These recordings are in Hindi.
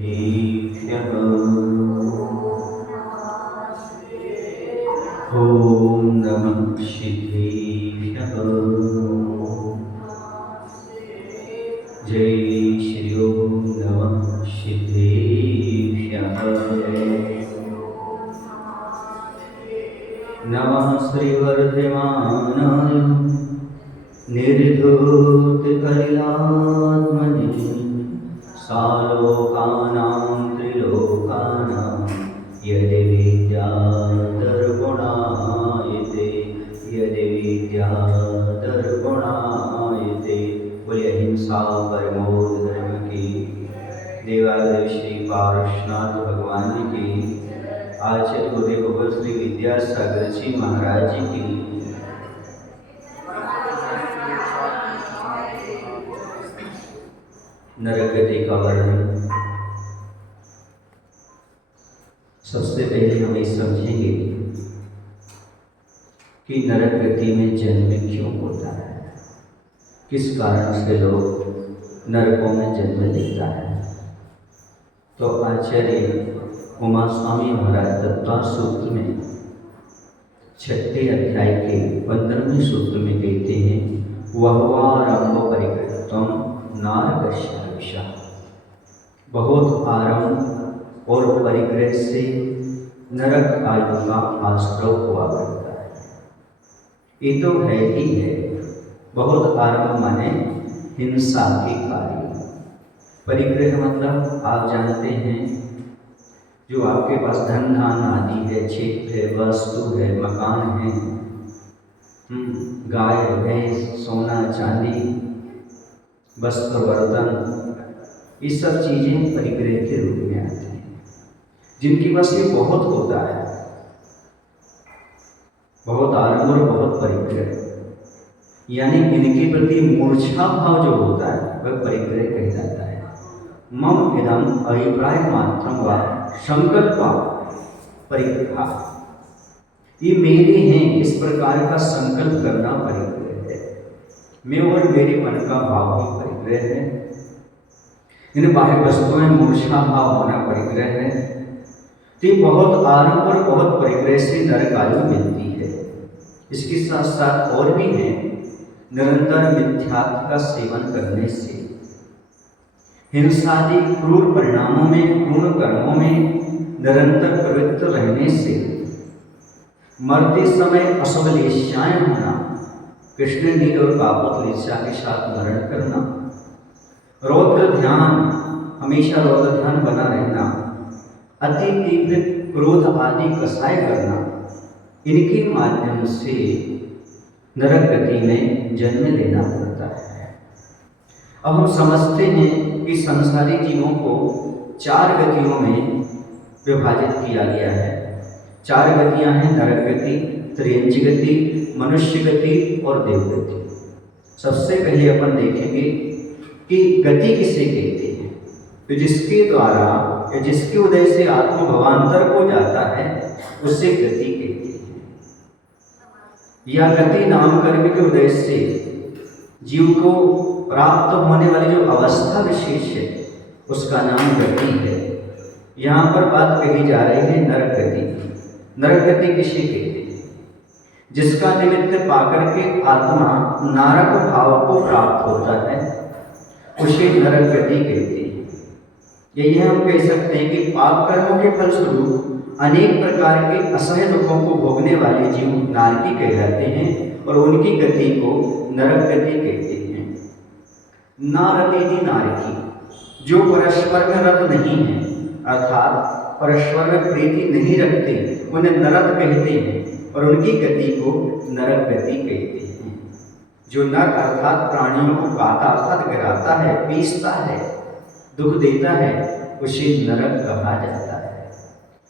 श्रीभ्यः ॐ नमः श्रीभ्यः। जय श्री ओम नमः श्रीभ्यः। नमः श्रीवर्धमानाय निर्धूतकलिलात्मने सालोकानां त्रिलोकानां यदि विद्याधर्गुणायते बोलिए अहिंसा परमो धर्म की। देवादेव श्री पार्श्वनाथ भगवान की। आचार्य गुरुदेव भगवत श्री विद्यासागर जी महाराज जी की। नरक गति का वर्णन। सबसे पहले हम ये समझेंगे कि नरक गति में जन्म क्यों होता है, किस कारण से लोग नरकों में जन्म लेता है। तो आचार्य उमा स्वामी महाराज तत्व सूत्र में 6 अध्याय के 15वें सूत्र में कहते हैं, वहवारंभ परिकृतम नारकस्य विषा। बहुत आरंभ और परिग्रह से नरक आयु का आश्रय हुआ करता है। ये तो है ही है। बहुत आरंभ माने हिंसा के कार्य। परिग्रह मतलब आप जानते हैं, जो आपके पास धन धान आदि है, क्षेत्र है, वस्तु है, मकान है, गाय भैंस, सोना चांदी, वस्त्र बर्तन, ये सब चीजें परिग्रह के रूप में आती हैं। जिनके पास ये बहुत होता है, बहुत आरंभ और बहुत परिग्रह, यानी इनके प्रति मूर्छा भाव जो होता है वह परिग्रह कह जाता है। मम इदम अभिप्राय मात्रम व संकल्प परिग्रह, ये मेरे हैं इस प्रकार का संकल्प करना परिग्रह है। मैं और मेरे मन का भाव ही परिग्रह है। इन बाह्य वस्तुओं में मूर्छा भाव होना परिग्रह है। तो बहुत आरंभ और बहुत परिग्रह से नरक आयु मिलती है। इसके साथ साथ और भी है, निरंतर मिथ्यात्व का सेवन करने से, हिंसादि क्रूर परिणामों में, क्रूर कर्मों में निरंतर प्रवृत्त रहने से, मरते समय अशुभ लेशाएं होना, कृष्ण नील और कापुत लेशा के साथ मरण करना, रौद्र ध्यान, हमेशा रौद्र ध्यान बना रहना, अति तीव्र क्रोध आदि कसाय करना, इनके माध्यम से नरक गति में जन्म लेना पड़ता है। अब हम समझते हैं कि संसारी जीवों को 4 गतियों में विभाजित किया गया है। 4 गतियां हैं, नरक गति, त्रियंच गति, मनुष्य गति और देवगति। सबसे पहले अपन देखेंगे कि गति किसे कहते हैं। तो जिसके द्वारा या जिसके उदय से आत्मा भवांतर को जाता है उसे गति कहते हैं। या गति नाम कर्म के उदय से जीव को प्राप्त होने वाली जो अवस्था विशेष है उसका नाम गति है। यहाँ पर बात कही जा रही है नरक गति। नरक गति किसे कहते हैं? जिसका निमित्त पाकर के आत्मा नारक भाव को प्राप्त होता है उसे नरक गति कहते हैं। यही हम कह सकते हैं कि पाप कर्मों के फलस्वरूप अनेक प्रकार के असह्य दुखों को भोगने वाले जीव नारकी कहलाते हैं और उनकी गति को नरक गति कहते हैं। नारती नारकी, जो परस्पर में रत नहीं है, अर्थात परस्पर में प्रीति नहीं रखते, उन्हें नरक कहते हैं और उनकी गति को नरक गति कहते हैं। जो नर अर्थात प्राणियों को काटा अर्थात गिराता है, पीसता है, दुख देता है, उसे नरक कहा जाता है।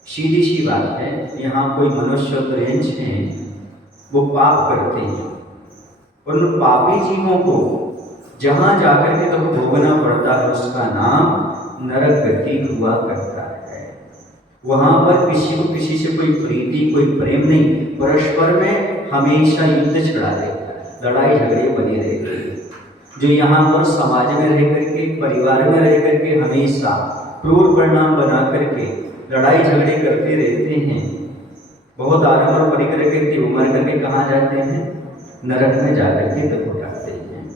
सीधी सी बात है, यहाँ कोई मनुष्य त्रियंच हैं, वो पाप करते हैं, उन पापी जीवों को जहाँ जाकर के दुख भोगना पड़ता है उसका नाम नरक गति हुआ करता है। वहाँ पर किसी को किसी से कोई प्रीति, कोई प्रेम नहीं, परस्पर में हमेशा युद्ध छिड़ा रहता है, लड़ाई झगड़े बने रहते हैं। जो यहाँ पर समाज में रह करके, परिवार में रह करके हमेशा क्रूर परिणाम बना करके लड़ाई झगड़े करते रहते हैं, बहुत आडंबर परिग्रह करके उमर करके कहाँ जाते हैं? नरक में जाकर के तब उठाते हैं।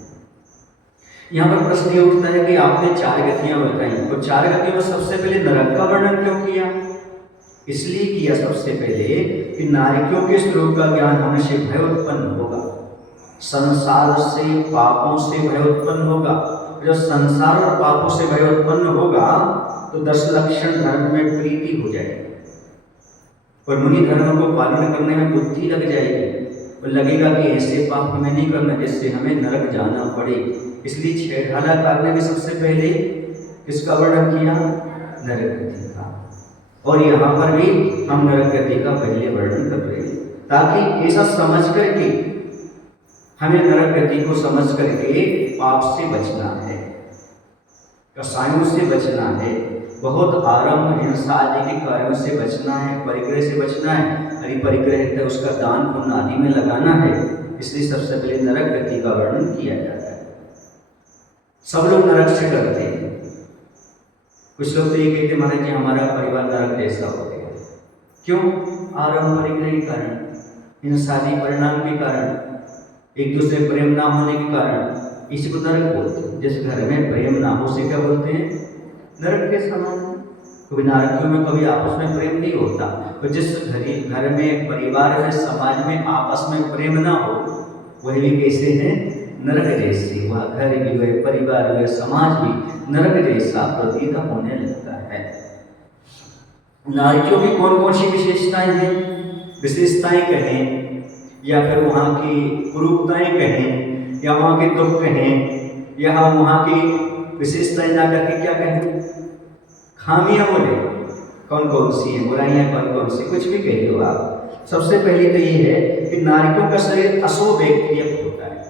यहाँ पर प्रश्न ये उठता है कि आपने 4 गतियां बताई, तो 4 गतियों में सबसे पहले नरक का वर्णन क्यों किया? इसलिए किया सबसे पहले कि नारकियों के स्वरूप का ज्ञान होने से भय उत्पन्न होगा, संसार से पापों से भय उत्पन्न होगा। जब संसार और पापों से भय उत्पन्न होगा तो 10 लक्षण धर्म में प्रीति हो जाएगी और मुनि धर्म को पालन करने में बुद्धि लग जाएगी और लगेगा कि ऐसे पाप हमें नहीं करना जिससे हमें नरक जाना पड़े। इसलिए छेड़खाला ने भी सबसे पहले किसका वर्णन किया? नरक गति का। और यहाँ पर भी हम नरक गति का पहले वर्णन कर रहे हैं ताकि ऐसा समझ करके हमें नरक गति को समझ करके पाप से बचना है, कसायों से बचना है, बहुत आरंभ हिंसा आदि के कार्यों से बचना है, परिग्रह से बचना है, हरि परिग्रह है उसका दान पुण्य आदि में लगाना है। इसलिए सबसे पहले नरक गति का वर्णन किया जाता है। सब लोग नरक से डरते हैं। कुछ लोग तो ये कहते महाराज जी हमारा परिवार नरक जैसा हो गया। क्यों? आरंभ परिग्रह के कारण, हिंसादी परिणाम के कारण, एक दूसरे प्रेम ना होने के कारण इसी को नरक बोलते हैं। जिस घर में प्रेम ना हो उसे क्या बोलते हैं? नरक के समान। कभी नारकियों में कभी आपस में प्रेम नहीं होता, तो जिस घर में, परिवार में, समाज में आपस में प्रेम ना हो वही भी कैसे है? नरक जैसे। वह घर भी, वह परिवार, वह समाज भी नरक जैसा प्रतीत होने लगता है। नारकियों की कौन कौन सी विशेषताएं हैं? विशेषताएं कहें या फिर वहाँ की कुरूपताएं कहें या वहाँ के दुख कहें या हम वहाँ की विशेषताएं ना करके क्या कहें? खामियां बोले कौन कौन सी हैं, बुराइयां कौन कौन सी, कुछ भी कह लो आप। सबसे पहले तो ये है कि नारियों का शरीर अशुभ व्यक्तिक होता है।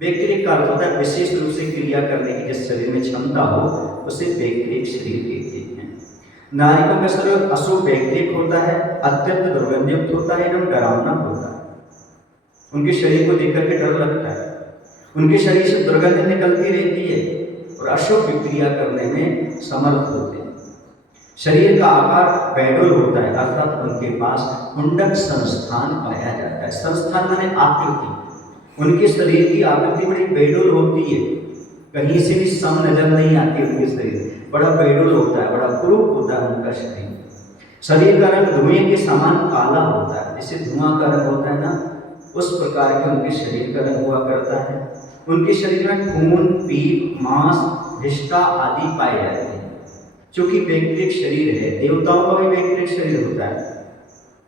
व्यक्तिक का अर्थ होता है विशेष रूप से क्रिया करने की जिस शरीर में क्षमता हो उसे व्यक्तिक शरीर कहते हैं। नारियों का शरीर अशुभ व्यक्तिक होता है, अत्यंत दुर्गंधयुक्त होता है एवं डरावना होता है। उनके शरीर को देखकर के डर लगता है, उनके शरीर से दुर्गंध निकलती रहती है और अशुभ क्रिया करने में समर्थ होते हैं। शरीर का आकार बैडोल होता है, अर्थात उनके पास कुंडक संस्थान पाया जाता है। संस्थान माने आकृति, उनके शरीर की आकृति बड़ी बैडोल होती है, कहीं से भी सम नजर नहीं आती। उनके शरीर बड़ा बैडोल होता है, बड़ा कुरूप होता है उनका शरीर। शरीर का रंग धुएं के समान काला होता है, जैसे धुआं का रंग होता है ना, उस प्रकार के उनके शरीर का रंग हुआ करता है। उनके शरीर में खून, पीप, मांस, धिष्ठा आदि पाए जाते हैं। चूंकि वैकृतिक शरीर है, देवताओं का भी वैकृतिक शरीर होता है,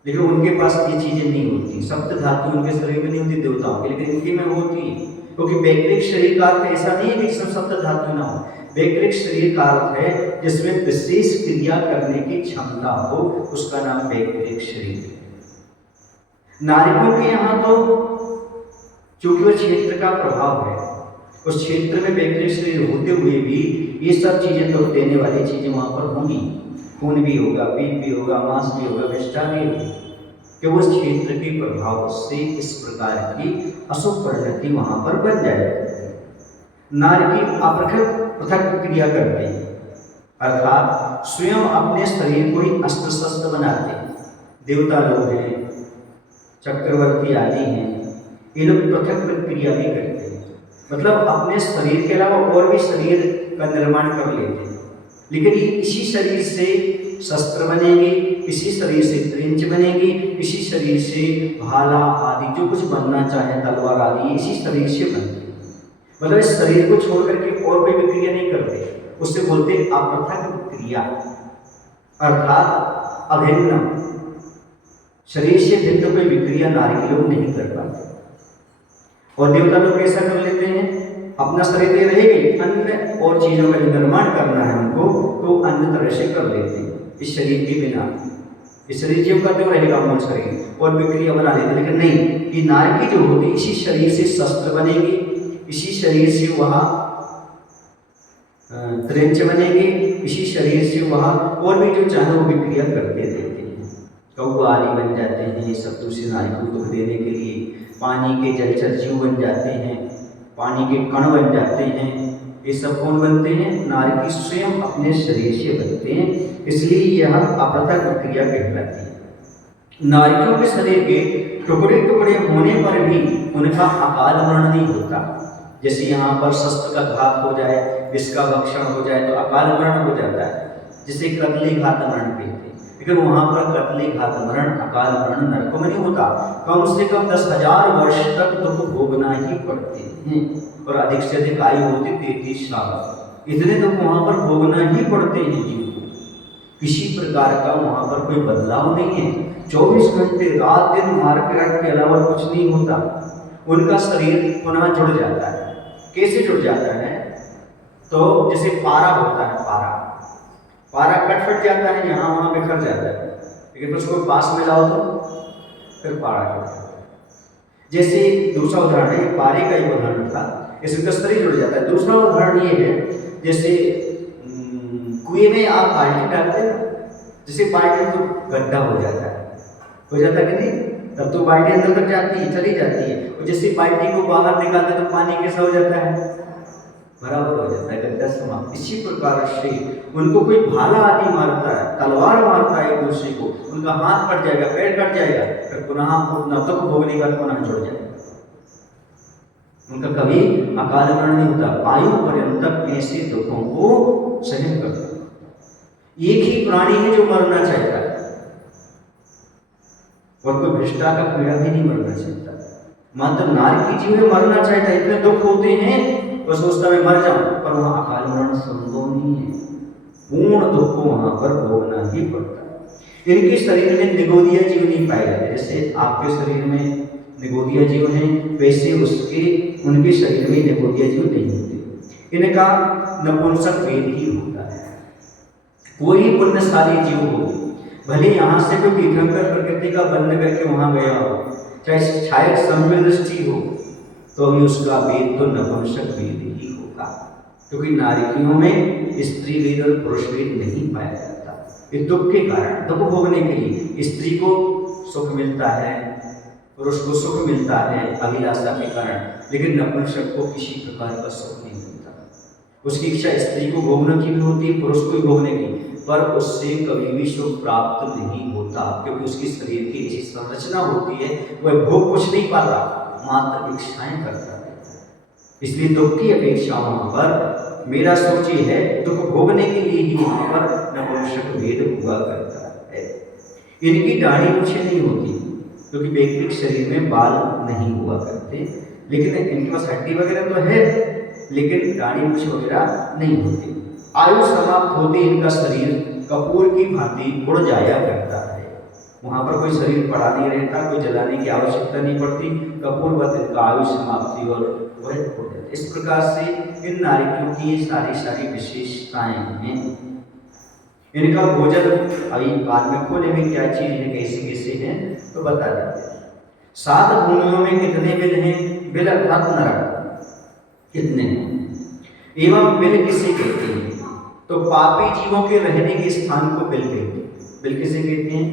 लेकिन उनके पास ये चीजें नहीं होती। सप्त धातु उनके शरीर में नहीं होती देवताओं के, लेकिन इनके में होती है। क्योंकि वैकृतिक शरीर का अर्थ ऐसा नहीं है कि इसमें सप्त धातु ना हो। वैकृतिक शरीर का अर्थ है जिसमें विशेष क्रिया करने की क्षमता हो, उसका नाम वैकृतिक शरीर है। नारियों के यहाँ तो चूंकि वह क्षेत्र का प्रभाव है, उस क्षेत्र में वैकृतिक शरीर होते हुए भी ये सब चीजें दुख देने वाली चीजें वहां पर होंगी। खून भी होगा, पीप भी होगा, मांस भी होगा, विष्ठा भी होगी, कि उस क्षेत्र के प्रभाव से इस प्रकार की अशुभ परिणति वहां पर बन जाएगी। नारी पृथक क्रिया करते हैं, अर्थात स्वयं अपने शरीर को ही अस्त्र शस्त्र बनाते हैं। देवता लोग हैं, चक्रवर्ती आदि हैं, ये लोग पृथक क्रिया भी करते हैं, मतलब अपने शरीर के अलावा और भी शरीर का निर्माण कर लेते हैं। लेकिन ये इसी शरीर से शस्त्र बनेंगे, इसी शरीर से त्रिंच बनेगी, इसी शरीर से भाला आदि जो कुछ बनना चाहे, तलवार आदि इसी शरीर से बनती है। मतलब इस शरीर को छोड़ करके और कोई क्रिया नहीं करते, उससे बोलते अपृथक क्रिया, अर्थात अभिन्न। शरीर से भिन्न कोई विक्रिया नारी के लोग नहीं कर पाते। और देवता लोग कैसा कर लेते हैं, अपना शरीर दे रहेगी, अन्य और चीजों का निर्माण करना है उनको तो अन्य तरह से कर लेते हैं। इस शरीर के बिना, इस शरीर जीव का क्यों रहेगा मूल शरीर, और विक्रिया बना लेते, लेकिन नहीं, ये नारी जो होती इसी शरीर से शस्त्र बनेगी, इसी शरीर से वहाँ त्रिंच बनेगी, इसी शरीर से वहाँ और भी जो चाहे वो विक्रिया करते रहते हैं। कौवा आदि बन जाते हैं, ये सब दूसरी नारी को दुख देने के लिए। पानी के जलचर जीव बन जाते हैं, पानी के कण बन जाते हैं, ये सब कौन बनते हैं? नारकी स्वयं अपने शरीर से बनते हैं, इसलिए यह अपृथक क्रिया कहलाती है। नारियों के शरीर के टुकड़े टुकड़े होने पर भी उनका अकाल मरण नहीं होता। जैसे यहाँ पर शस्त्र का घात हो जाए, इसका भक्षण हो जाए तो अकाल मरण हो जाता है, जिसे कत्ले घात मरण कहते हैं। लेकिन वहाँ पर कत्ले घात मरण, अकाल मरण नरक में नहीं होता। कम से कम 10,000 वर्ष तक दुख भोगना ही पड़ते हैं, और अधिक से अधिक आयु होती 33 साल। इतने दुख वहाँ पर भोगना ही पड़ते हैं जीव को। किसी प्रकार का वहाँ पर कोई बदलाव नहीं है। 24 घंटे रात दिन मारपीट के अलावा कुछ नहीं होता। उनका शरीर पुनः जुड़ जाता है। कैसे जुड़ जाता है? तो जैसे पारा होता है, पारा कट फट जाता है, यहाँ वहाँ बिखर जाता है, लेकिन उसको पास में लाओ तो फिर पारा जुड़ जाता है। जैसे दूसरा उदाहरण है, पारे का एक उदाहरण था, इसका शरीर जुड़ जाता है। दूसरा उदाहरण ये है, जैसे कुएं में आप बाल्टी डालते हैं, जैसे बाल्टी तो गड्ढा हो जाता है कि नहीं, तब तो बाल्टी अंदर तक जाती है, चली जाती है। और जैसे बाल्टी को बाहर निकालते तो पानी कैसा हो जाता है? बराबर हो जाता है, गड्ढा समाप्त। इसी प्रकार से उनको कोई भाला आदि मारता है, तलवार मारता है एक दूसरे को, उनका हाथ कट जाएगा, पैर कट जाएगा, फिर पुनः अपना दुख भोगने का पुनः जुड़ जाएगा। उनका कभी अकाल मरण नहीं होता। आयु पर्यंत ऐसे दुखों को सहन करते। एक ही प्राणी है जो मरना चाहता है, और कोई भ्रष्टा का पीड़ा भी नहीं मरना चाहता। मात्र नारकी जीव है मरना चाहता है। इतने दुख होते हैं तो सोचता मैं मर जाऊं, पर वहां अकाल मरण संभव नहीं है। पूर्ण दुख को वहां पर भोगना ही पड़ता है। इनके शरीर में निगोदिया जीव नहीं पाए जाते। जैसे आपके शरीर में निगोदिया जीव हैं, वैसे उनके शरीर में निगोदिया जीव नहीं होते। इनका नपुंसक वेद ही होता है। कोई पुण्यशाली जीव हो, भले यहाँ से कोई तीर्थंकर प्रकृति का बंध करके वहां गया हो, चाहे छायक सम्य दृष्टि हो, तो भी उसका वेद तो नपुंसक वेद ही होगा, क्योंकि नारिकियों में स्त्री वेद और पुरुष वेद नहीं पाया जाता। इस दुख के कारण, दुख भोगने के लिए स्त्री को सुख मिलता है, पुरुष को सुख मिलता है अभिलाषा के कारण, लेकिन नपुंसक को किसी प्रकार का सुख नहीं मिलता। उसकी इच्छा स्त्री को भोगने की भी होती है, पुरुष को भी भोगने की, पर उससे कभी भी सुख प्राप्त नहीं होता, क्योंकि उसकी शरीर की ऐसी संरचना होती है, वह भोग कुछ नहीं पाता, मात्र इच्छाएं करता है। इसलिए दुख की अपेक्षा वहां पर मेरा सोच ये है, दुख भोगने के लिए ही वहां पर नपुंसक वेद हुआ करता है। इनकी दाढ़ी मूछें नहीं होती, क्योंकि वैदिक शरीर में बाल नहीं हुआ करते, लेकिन इनके पास हड्डी वगैरह तो है, लेकिन दाढ़ी मूछ वगैरह नहीं होती। आयु समाप्त होते इनका शरीर कपूर की भांति उड़ जाया करता है। वहां पर कोई शरीर पड़ा नहीं रहता, कोई जलाने की आवश्यकता नहीं पड़ती, कपूरवत इनका आयु समाप्ति और वह उड़ जाता। इस प्रकार से इन नारियों की सारी विशेषताएं हैं। इनका भोजन अभी बाद में खोलेंगे क्या चीज है, कैसे कैसे हैं, तो बता देते हैं। 7 भूमियों में कितने बिल हैं? बिल अर्थात नरक कितने हैं? एवं बिल किसे कहते हैं? तो पापी जीवों के रहने के स्थान को बिल कहते हैं। बिल किसे कहते हैं?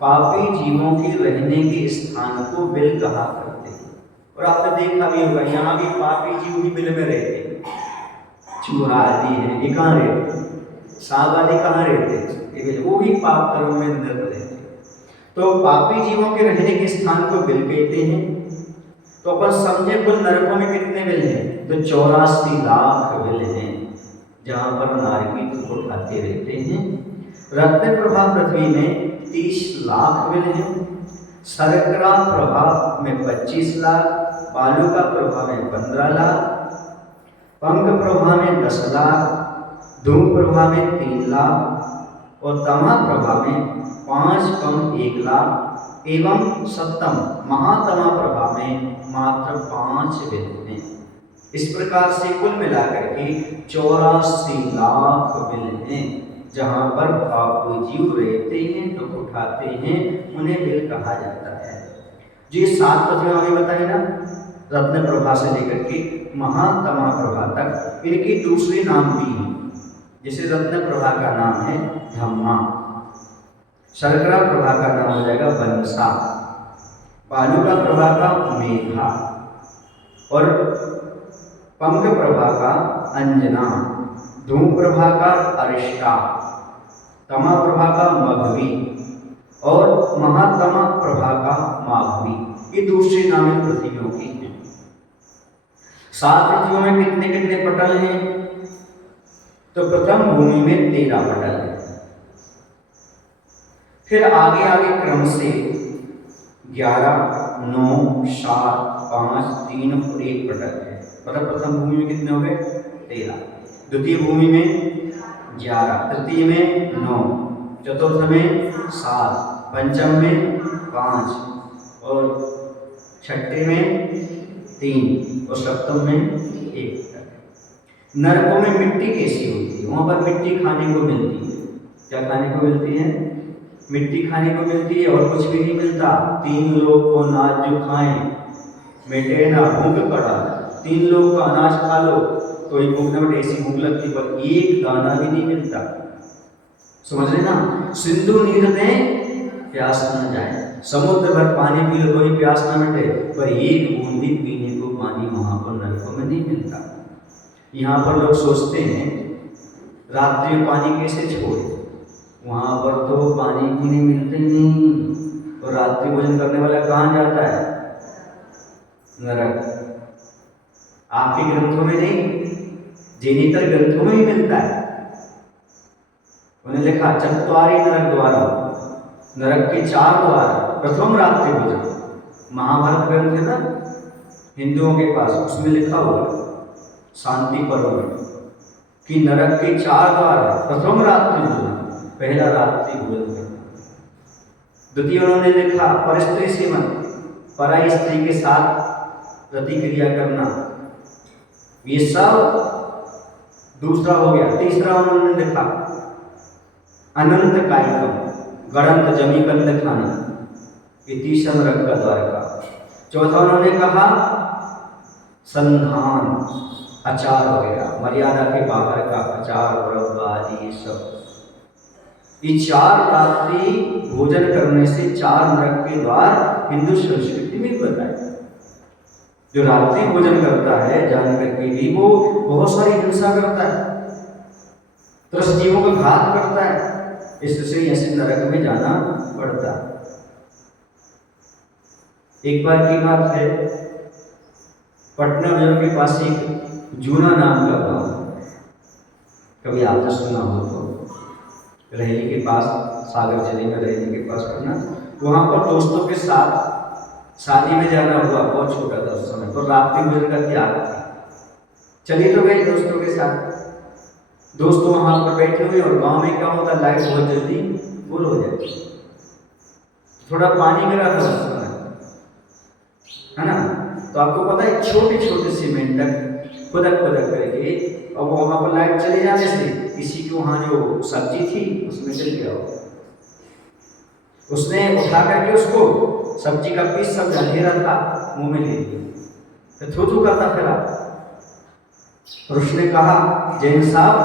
पापी जीवों के रहने के स्थान को बिल कहा करते हैं। और आपने देखा भी होगा, यहाँ भी पापी जीव भी बिल में रहते हैं। चूहा आदि है, ये कहाँ रहते हैं? सांप आदि कहाँ रहते हैं? वो भी पाप कर्म में अंदर रहते हैं। तो पापी जीवों के रहने के स्थान को बिल कहते हैं। तो अपन समझे कुल नरकों में कितने बिल हैं? तो 84 लाख बिल हैं, जहाँ पर नारकी दुख उठाते रहते हैं। रत्न प्रभा पृथ्वी में 30 लाख बिल हैं। शर्करा प्रभा में 25 लाख, बालुका प्रभा में 15 लाख, पंख प्रभा में 10 लाख, धूम प्रभा में 3 लाख और तमा प्रभा में 5 कम 1 लाख एवं सप्तम महातमा प्रभा में मात्र 5 बिल हैं। इस प्रकार से कुल मिलाकर के 84 लाख बिल हैं, जहाँ पर पापी जीव रहते हैं, दुख उठाते हैं, उन्हें बिल कहा जाता है। जो 7 पृथ्वी हमें बताई ना, रत्न प्रभा से लेकर के महातमा प्रभा तक, इनके दूसरे नाम भी हैं। जैसे रत्न प्रभा का नाम है धम्मा, शर्करा प्रभा का नाम हो जाएगा बंसा, बालुका प्रभा का मेघा और पंख प्रभा का अंजना, धूम प्रभा का अरिष्टा, तमा प्रभा का मघवी और महातमा प्रभा का माघवी। ये दूसरे नामित पृथ्वियों की हैं। 7 पृथ्वियों में कितने कितने पटल हैं? तो प्रथम भूमि में 13 पटल हैं। फिर आगे आगे क्रम से 11, 9, 7, 5, 3 और 1 पटल है। मतलब प्रथम भूमि में कितने हो गए? 13। द्वितीय भूमि में 11, तृतीय में 9, चतुर्थ में 7, पंचम में 5 और छठे में 3 और सप्तम में 1। नरकों में मिट्टी कैसी होती है? वहां पर मिट्टी खाने को मिलती है। क्या खाने को मिलती है? मिट्टी खाने को मिलती है और कुछ भी नहीं मिलता। 3 लोग को अनाज जो खाएं मिटे ना भूख पड़ा। 3 लोग का अनाज खा लो तो एक भूख न ऐसी भूख लगती, पर एक दाना भी नहीं मिलता। समझ रहे ना? सिंधु नीर में प्यास न जाए, समुद्र भर पानी पी लो कोई प्यास न मिटे, पर एक बूंद भी पीने को पानी वहां पर नरकों में नहीं मिलता। यहाँ पर लोग सोचते हैं रात्रि में पानी कैसे छोड़े, वहां पर तो पानी भी नहीं मिलते नहीं, तो रात्रि भोजन करने वाला कहाँ जाता है? नरक। आपके ग्रंथों में नहीं, जैनेतर ग्रंथों में ही मिलता है। उन्हें लिखा 4 नरक द्वार, नरक के 4 द्वार। प्रथम रात्रि भोजन महाभारत ग्रंथ है ना हिंदुओं के पास, उसमें लिखा हुआ शांति पर्व में कि नरक के 4 द्वार। प्रथम रात्रि भोजन, पहला रात्रि भोजन करना। द्वितीय उन्होंने लिखा परस्त्री सेवन, पराई स्त्री के साथ प्रतिक्रिया करना, ये सब दूसरा हो गया। तीसरा उन्होंने लिखा अनंत कायिकम, गणंत जमी कंद खाना, ये तीसरा नरक का द्वार का। चौथा उन्होंने कहा संधान, अचार वगैरह, मर्यादा के बाहर का अचार और आदि ये सब। ये 4 रात्रि भोजन करने से 4 नरक के द्वार हिंदू संस्कृति में बताए। जो रात्रि भोजन करता है जान करके भी वो बहुत सारी हिंसा करता है, तो जीवों का घात करता है, इससे ऐसे नरक में जाना पड़ता है। एक बार की बात है, पटना बाजार के पास एक जूना नाम का गांव, कभी आपने सुना हो तो, रहली के पास, सागर जिले में रहली के पास पटना। वहां पर दोस्तों के साथ शादी में जाना हुआ, बहुत छोटा था उस समय, तो रात्रि भोजन का त्याग था। चलिए तो गए दोस्तों के साथ। दोस्त वहां पर बैठे हुए और गांव में क्या होता, लाइट बहुत जल्दी फुल हो जाती, थोड़ा पानी गिरा था उस समय, है ना। तो आपको पता है छोटे छोटे से मेंढक खुदक खुदक करके, और वहां पर लाइट चले जाने से किसी के वहां जो सब्जी थी उसमें चल गया, उसने उठा करके उसको सब्जी का पीस सब अंधेरा था मुंह में ले लिया, तो थू करता फिरा। और उसने कहा जैन साहब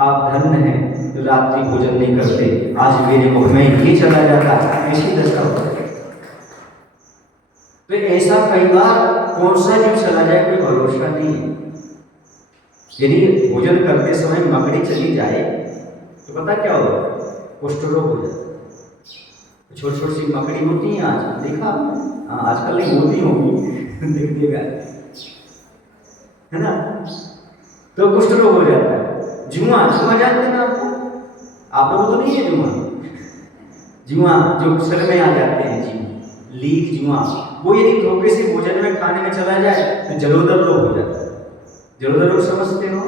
आप धन्य हैं जो रात्रि भोजन नहीं करते, आज मेरे मुख में ये चला जाता, ऐसी दशा हो जाए। तो ऐसा कई बार कौन सा जीव चला जाए कोई भरोसा नहीं है। यदि भोजन करते समय मकड़ी चली जाए तो पता क्या होगा, कुष्ठ रोग हो जाता है। छोटी छोटी सी मकड़ी होती है, आज देखा आजकल नहीं होती होगी देखिएगा, है ना, तो कुष्ठ रोग हो जाता है। जुआ, जुआ जानते ना आप लोगों तो नहीं है जुआ, जुआ जो सर में आ जाते हैं जी, लीक जुआ, वो यदि धोखे से भोजन में खाने में चला जाए तो जलोदर रोग हो जाता है। जलोदर रोग समझते हो?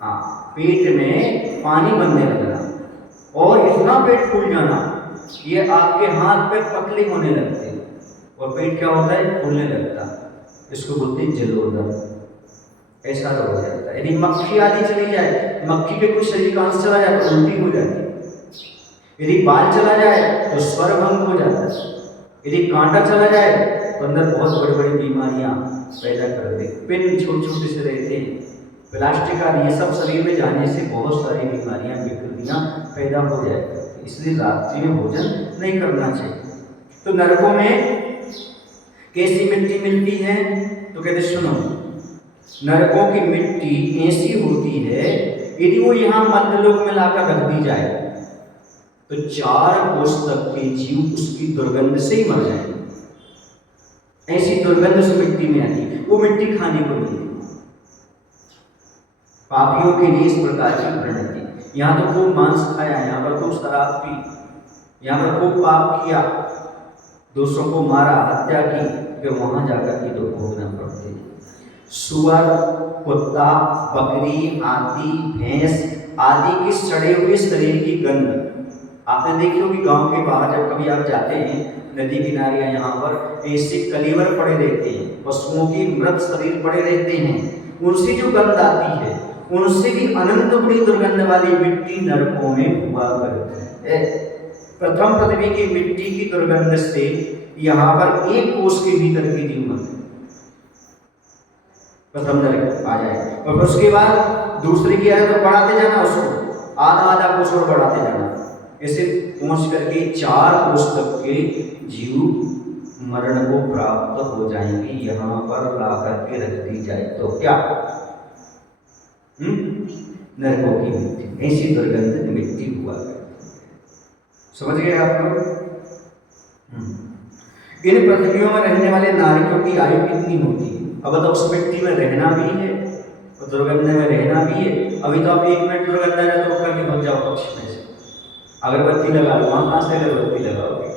हाँ, पेट में पानी बनने लगना और इतना पेट फूल जाना, ये आपके हाथ पे पतले होने लगते हैं और पेट क्या होता है, फूलने लगता, इसको बोलते हैं जलोदर। ऐसा रोग हो जाता है। यदि मक्खी आदि चली जाए, मक्खी के कुछ शरीर का अंश चला जाए तो उल्टी हो जाती है। यदि बाल चला जाए तो स्वर भंग हो जाता है। यदि कांटा चला जाए तो अंदर बहुत बड़ी बड़ी बीमारियां पैदा कर दे। पिन छोटे छोटे से रहते हैं, प्लास्टिक आदि, ये सब शरीर में जाने से बहुत सारी बीमारियां विकृतियां पैदा हो जाए, इसलिए रात्रि में भोजन नहीं करना चाहिए। तो नरकों में कैसी मिट्टी मिलती है, तो कहते सुनो, नरकों की मिट्टी ऐसी होती है, यदि वो यहाँ मध्यलोक में लाकर रख दी जाए तो 4 कोस तक के जीव उसकी दुर्गंध से ही मर जाएंगे। ऐसी दुर्गंध उस मिट्टी में आती है, वो मिट्टी खाने को नहीं। पापियों के लिए इस प्रकार की प्रणति। यहाँ तो खूब मांस खाया, यहाँ पर खूब शराब पी, यहाँ पर खूब पाप किया, दूसरों को मारा, हत्या की, फिर वहां जाकर के तो भोगना पड़ते। सुअर, कुत्ता, बकरी, हाथी, भैंस आदि की सड़े हुए शरीर की गंध आपने देखी होगी। गांव के बाहर जब कभी आप जाते हैं नदी किनारे, यहाँ पर ऐसे कलीवर पड़े रहते हैं, पशुओं की मृत शरीर पड़े रहते हैं, उनसे जो गंध आती है, उनसे भी अनंत बड़ी दुर्गंध वाली मिट्टी नरकों में हुआ करती है। प्रथम पृथ्वी की मिट्टी की दुर्गंध से यहाँ पर 1 कोस के भीतर की जीव मरते, प्रथम नरक आ जाए, और उसके बाद दूसरे की आयु तो बढ़ाते जाना, उसको आधा कोस और बढ़ाते जाना, ऐसे पहुंच करके 4 कोस तक के जीव मरण को प्राप्त हो जाएंगे। यहाँ पर ला करके रख दी जाए तो क्या नरकों की मिट्टी, ऐसी दुर्गंध मिट्टी हुआ करती है। समझ गए आप लोग? इन पृथ्वियों में रहने वाले नारियों की आयु कितनी होती है? अब तो उस मिट्टी में रहना भी है और दुर्गंध में रहना भी है। अभी तो आप 1 मिनट दुर्गंध है तो करके भग जाओ पक्ष में से। अगरबत्ती लगा लो, वहाँ कहाँ से अगरबत्ती लगाओगे?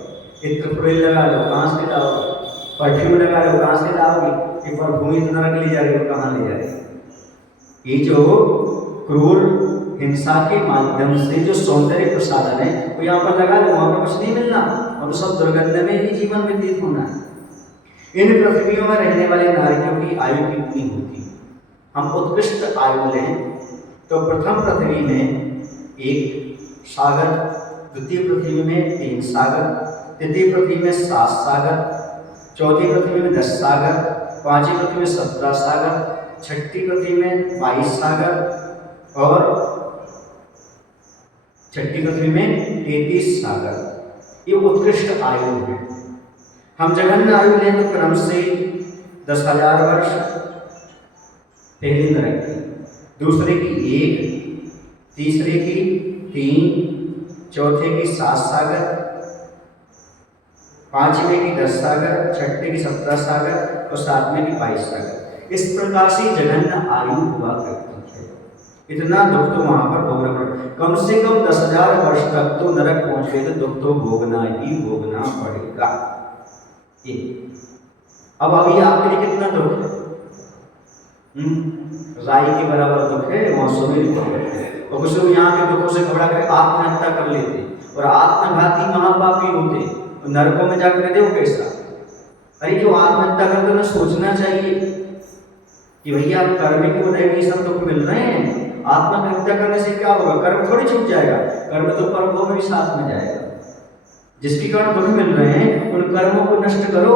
इत्र फुल लगा लो, कहाँ से लाओगे? परफ्यूम लगा लो, कहाँ से लाओगे? ये परफ्यूम तो नरक ले जा रही हो, कहाँ ले जा रही? ये जो क्रूर हिंसा के माध्यम से जो सौंदर्य प्रसाधन है वो यहाँ पर लगा लो, वहाँ पर कुछ नहीं मिलना, और तो सब दुर्गंध में ही जीवन व्यतीत होना है। इन पृथ्वियों में रहने वाले नारियों की आयु कितनी होती है? हम उत्कृष्ट आयु लें तो प्रथम पृथ्वी में 1 सागर, द्वितीय पृथ्वी में 3 सागर, तृतीय पृथ्वी में 7 सागर, चौथी पृथ्वी में 10 सागर, पांचवी पृथ्वी में 17 सागर, छठी पृथ्वी में 22 सागर और छठी पृथ्वी में 33 सागर। ये उत्कृष्ट आयु है। हम जघन्य आयु लें तो क्रम से 10,000 वर्ष पहले नरक की, दूसरे की 1, तीसरे की 3, चौथे की 7 सागर, पांचवें की 10 सागर, छठे की 17 सागर और सातवें की 22 सागर। इस प्रकार से जघन्य आयु हुआ करती है। इतना दुख तो वहां पर भोगना पड़ेगा, कम से कम 10,000 वर्ष तक तो नरक पहुंच गए तो दुख तो भोगना ही भोगना पड़ेगा। ये अब अभी आपके लिए कितना दुख है? राई के बराबर दुख है, मौसमी दुख है। और कुछ लोग यहाँ के दुखों से घबरा कर आत्महत्या कर लेते और आत्मघाती महापापी होते, और नरकों में जाकर देखो कैसा। अरे जो आत्महत्या करते उन्हें सोचना चाहिए कि भैया कर्म के उदय में सब दुख मिल रहे हैं, आत्महत्या करने से क्या होगा? कर्म थोड़ी छूट जाएगा, कर्म तो परभोग में भी साथ में जाएगा। जिसके कारण दुख मिल रहे हैं उन कर्मों को नष्ट करो,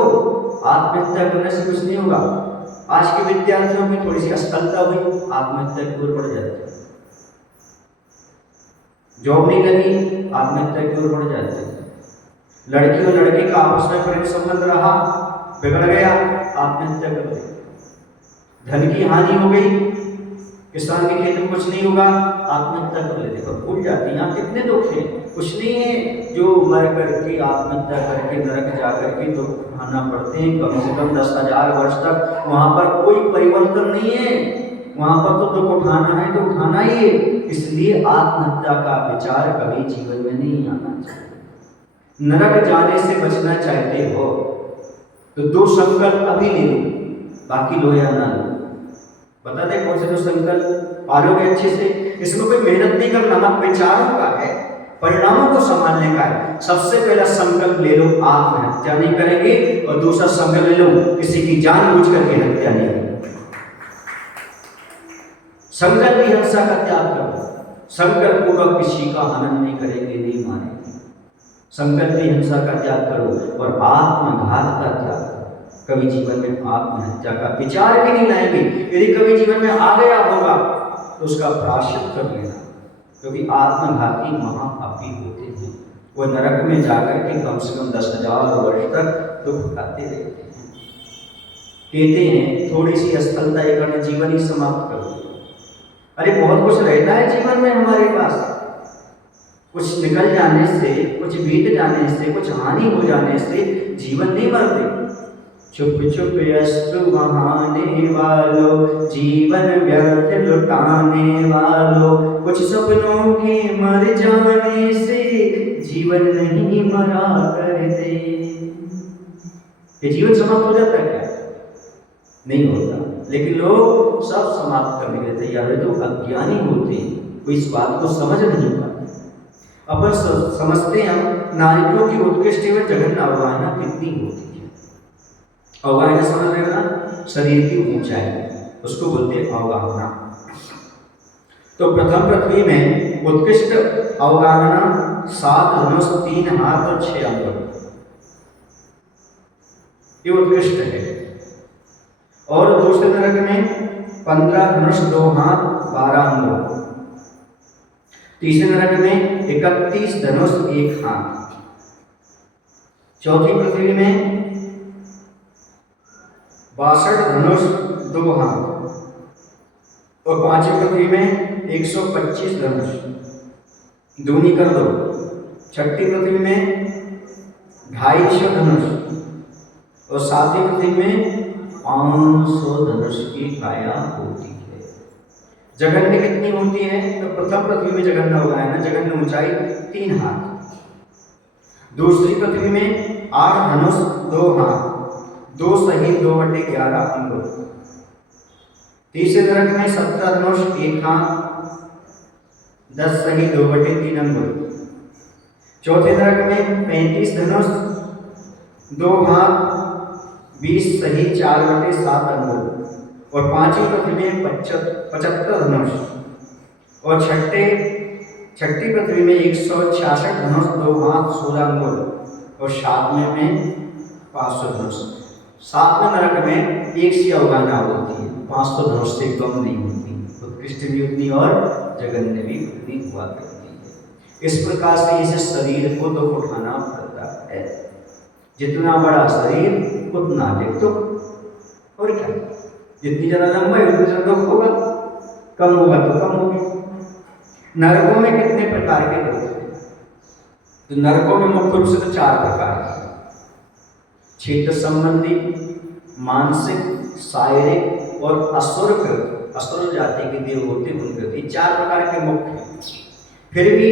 आत्महत्या करने से कुछ नहीं होगा। आज के विद्यार्थियों की थोड़ी सी असफलता हुई, आत्महत्या की ओर बढ़ जाते हैं। जॉब नहीं लगी, आत्महत्या की ओर बढ़ जाते हैं। लड़की और लड़के का आपस में प्रेम संबंध रहा, बिगड़ गया, आत्महत्या कर दी। धन की हानि हो गई, किसान के खेत में कुछ नहीं होगा, आत्महत्या कर लेते। पर भूल जाती हैं यहाँ कितने दुख हैं। कुछ नहीं है जो मर करके आत्महत्या करके नरक जाकर के दुख उठाना पड़ते हैं, कम से कम 10,000 वर्ष तक। वहां पर कोई परिवर्तन नहीं है, वहां पर तो दुख उठाना है तो उठाना ही है। इसलिए आत्महत्या का विचार कभी जीवन में नहीं आना चाहिए। नरक जाने से बचना चाहते हो तो 2 संकल्प अभी ले लो, बाकी लो या ना लो। बता दे कौन से 2 संकल्प पालोगे अच्छे से। इसमें कोई मेहनत नहीं करना, मत विचारों का है, परिणामों को संभालने का है। सबसे पहला संकल्प ले लो, आत्महत्या नहीं करेंगे, और दूसरा संकल्प ले लो, किसी की जान बूझ करके हत्या नहीं करेंगे। संकल्प हिंसा का त्याग करो, संकल्प पूर्वक किसी का हनन नहीं करेंगे, नहीं मारेंगे। संकल्प हिंसा का त्याग करो और आत्मघात का त्याग करो। कभी जीवन में आत्महत्या का विचार भी नहीं लाएंगे। यदि कभी जीवन में आ गया होगा तो उसका प्रायश्चित कर लेना, क्योंकि आत्मघाती महापापी होते हैं। वो नरक में जाकर के कम से कम 10,000 वर्ष तक दुख उठाते रहते हैं। कहते हैं थोड़ी सी स्थलता ये करने जीवन ही समाप्त कर दो। अरे बहुत कुछ रहता है जीवन में हमारे पास, कुछ निकल जाने से, कुछ बीत जाने से, कुछ हानि हो जाने से जीवन नहीं मरते। चुप चुप अश्रु बहाने वालों, जीवन व्यर्थ लुटाने वालों, कुछ सपनों के मर जाने से जीवन नहीं मरा करते। ये जीवन समाप्त हो जाता है क्या? नहीं होता। लेकिन लोग सब समाप्त करने के लिए तैयार है, तो अज्ञानी होते हैं, कोई इस बात को समझ नहीं पाते। अपन समझते हैं नारियों की उत्कृष्ट एवं जघन्य अवगाहना कितनी होती है। अवगाहना समझ रहे हो ना, शरीर की ऊंचाई, उसको बोलते हैं अवगाहना। तो प्रथम पृथ्वी में उत्कृष्ट अवगाहना 7 धनुष 3 हाथ और 6 अंग, ये उत्कृष्ट है। और दूसरे नरक में 15 धनुष 2 हाथ 12 अंग। तीसरे नरक में 31 धनुष 1 हाथ। चौथी पृथ्वी में 62 धनुष 2 हाथ। और पांचवी पृथ्वी में 125 धनुष, दूनी कर दो। छठी पृथ्वी में 250 धनुष और सातवीं पृथ्वी में 500 धनुष की काया होती है। जघन्य कितनी होती है? तो प्रथम पृथ्वी में जघन्य होगा है ना, जघन्य ऊंचाई 3 हाथ। दूसरी पृथ्वी में 8 धनुष 2 हाथ, 2 सहित 2/11 अंग। तीसरे नरक में 17 धनुष 1 हाथ, 10 सहित 2/3 अंग। चौथे नरक में 35 धनुष 2 हाथ, 20 सहित 4/7 अंग। और पांचवी पृथ्वी में 75 धनुष। और छठी पृथ्वी में 166 धनुष 2 हाथ 16 अंगुल। और सातवें में 500 धनुष। सातवें नरक में एक सी अवगाहना होती है, 500 धनुष से कम नहीं होती। उत्कृष्ट भी उतनी और जघन्य भी उतनी हुआ करती है। इस प्रकार से इस शरीर को दुख उठाना पड़ता है। जितना बड़ा शरीर उतना अधिक दुख। और क्या, जितनी ज़्यादा लंबाई उतना ज़्यादा दुख होगा, कम होगा तो कम होगी। नरकों में कितने प्रकार के दुख हैं? तो नरकों में मुख्य रूप से तो 4 प्रकार हैं: क्षेत्र संबंधी, मानसिक, शारीरिक और असुर जाति के देव होते हैं उनके। 4 प्रकार के मुख्य हैं। फिर भी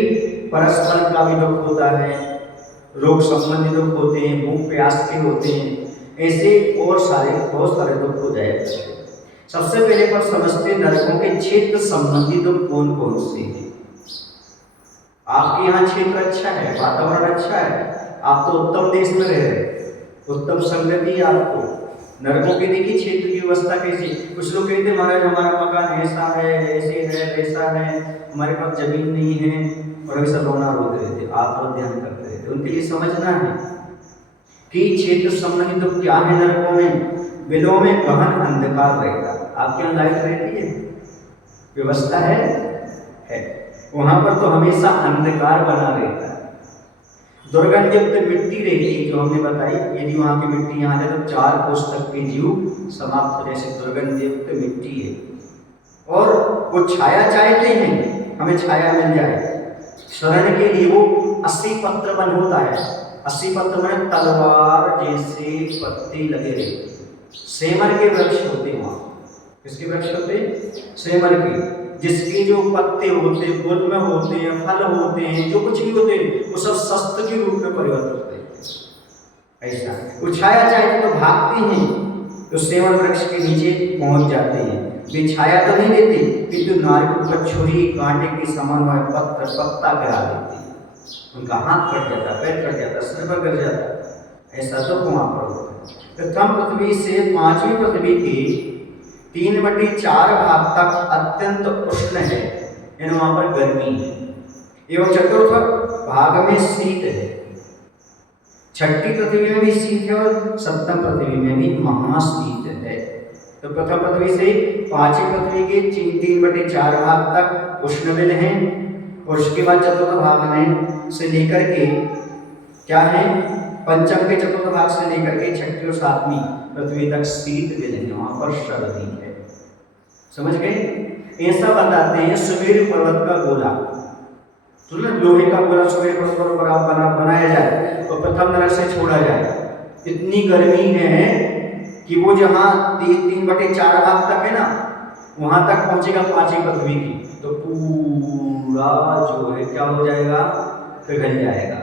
परस्पर का भी दुख होता है, रोग संबंधी दुख होते हैं, भूख प्यास के होते हैं, ऐसे और बहुत सारे दुख हो जाएगा। सबसे पहले पर समझते नरकों के क्षेत्र संबंधी दुख कौन कौन से हैं। आपके यहाँ क्षेत्र अच्छा है, वातावरण अच्छा है, आप तो उत्तम देश में रह रहे, उत्तम संगति आपको। नरकों के देखिए क्षेत्र की व्यवस्था कैसी। कुछ लोग कहते महाराज हमारा मकान ऐसा है, ऐसे है, वैसा है, हमारे पास जमीन नहीं है, और हमेशा रोना रोते रहते, आप और ध्यान करते रहते। उनके लिए समझना है कि क्षेत्र संबंधी दुख क्या है। नरकों में बिलों में गहन अंधकार रहता। आपके यहाँ लाइट रहती है, व्यवस्था है। वहां पर तो हमेशा अंधकार बना रहता है। दुर्गंध युक्त मिट्टी रहती है, जो हमने बताई। यदि वहां की मिट्टी यहाँ है तो 4 कोष तक के जीव समाप्त हो, जैसे दुर्गंध युक्त मिट्टी है। और वो छाया चाहते हैं, हमें छाया मिल जाए। शरण के लिए वो 80 पत्र वन होता है। 80 पत्र वन तलवार जैसे पत्ते लगे रहते। सेमर के वृक्ष होते हैं वहाँ। किसके वृक्ष होते? सेमर के, जिसके जो पत्ते होते हैं, गुल्म होते हैं, फल होते हैं, जो कुछ भी होते हैं, वो सब शस्त्र के रूप में परिवर्तित होते हैं। ऐसा वो छाया चाहते तो भागते हैं, तो सेमर वृक्ष के नीचे पहुंच जाते हैं। वे छाया तो नहीं देते, किंतु नारियों पर छुरी कांटे के समान पत्ता गिरा देते हैं। उनका हाथ कट जाता, पैर कट जाता, सिर पर गिर जाता। ऐसा तो वहां पर होता है। प्रथम पृथ्वी से 5वीं पृथ्वी के 3/4 भाग तक अत्यंत उष्ण है, यानी वहां पर गर्मी है। एवं चतुर्थ भाग में शीत है। छठी पृथ्वी में भी शीत है और सप्तम पृथ्वी में भी महाशीत है। तो प्रथम पृथ्वी से 5वीं पृथ्वी के 3/4 भाग तक उष्ण बिल हैं। और उसके बाद चतुर्थ भाग में से लेकर के क्या है पंचम के चतुर्थ भाग से लेकर के छठी और सातवीं पृथ्वी तक शीत दिन है, वहां पर सर्दी है। समझ गए? ऐसा बताते हैं सुमेरु पर्वत का गोला, लोहे का गोला सुमेरु पर्वत पर बनाया जाए और प्रथम नरक से छोड़ा जाए। इतनी गर्मी है कि वो जहाँ 3/4 भाग तक है ना, वहां तक पहुंचेगा 5 पृथ्वी की, तो पूरा जो है क्या हो जाएगा, पिघल जाएगा।